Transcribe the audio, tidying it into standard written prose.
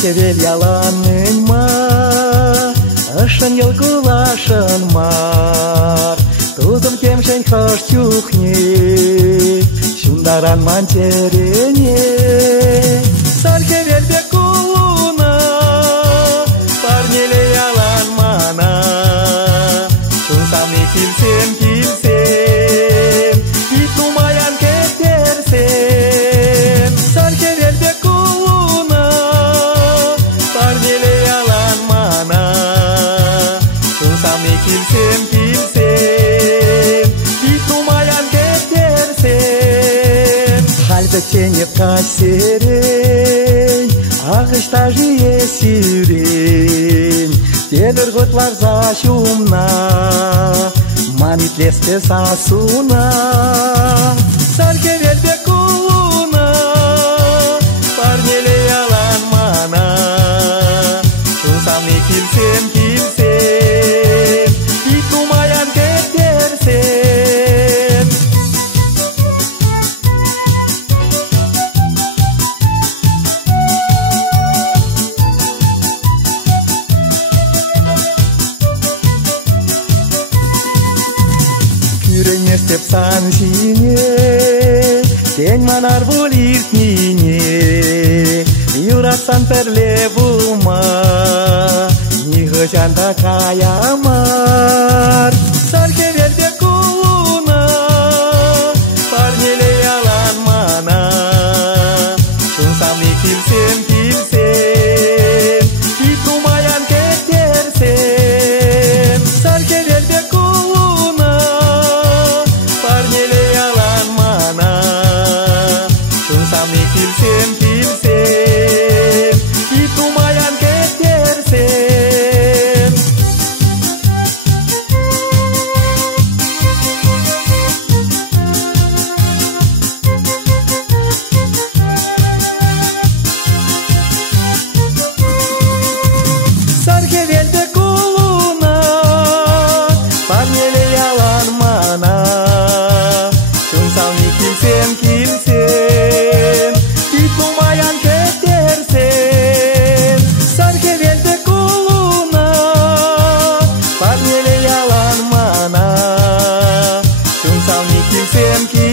Sarkevel yalanın mar Aşın yılgılaşın mar Tuzum kemşen hoş çukni Şundaran mançerine Sarkevel bekuluna Parnele yalan mana Şunsam ne kilsem kilsem Itumayan ketersem Sarkevel bekuluna Parnele yalan mana Şunsam ne kilsem kilsem Itumayan ketersem Halde çenip kaçserin Ağışta jiye sirin Tedir gutlar zaşumna Manit leste sasuna Sarkevel bekuluna Parnele yalan mana Şunsam ne kilsem kilsem Itumayan ketersem Küreğine step sansine Ten manar volit nine Yuratsan perlevuma Nihă janta kaya mar Sarkevel bekuluna Parnele yalan mana Şunsam ne kilsem kilsem Itumayan ketersem Sarkevel bekuluna Parnele yalan mana Şunsam ne kilsem kilsem Itumayan ketersem Sarkevel bekuluna Parnele yalan mana Şunsam ne kilsem kilsem Itumayan ketersem Sarkevel bekuluna Parnele yalan mana Şunsam ne kilsem kilsem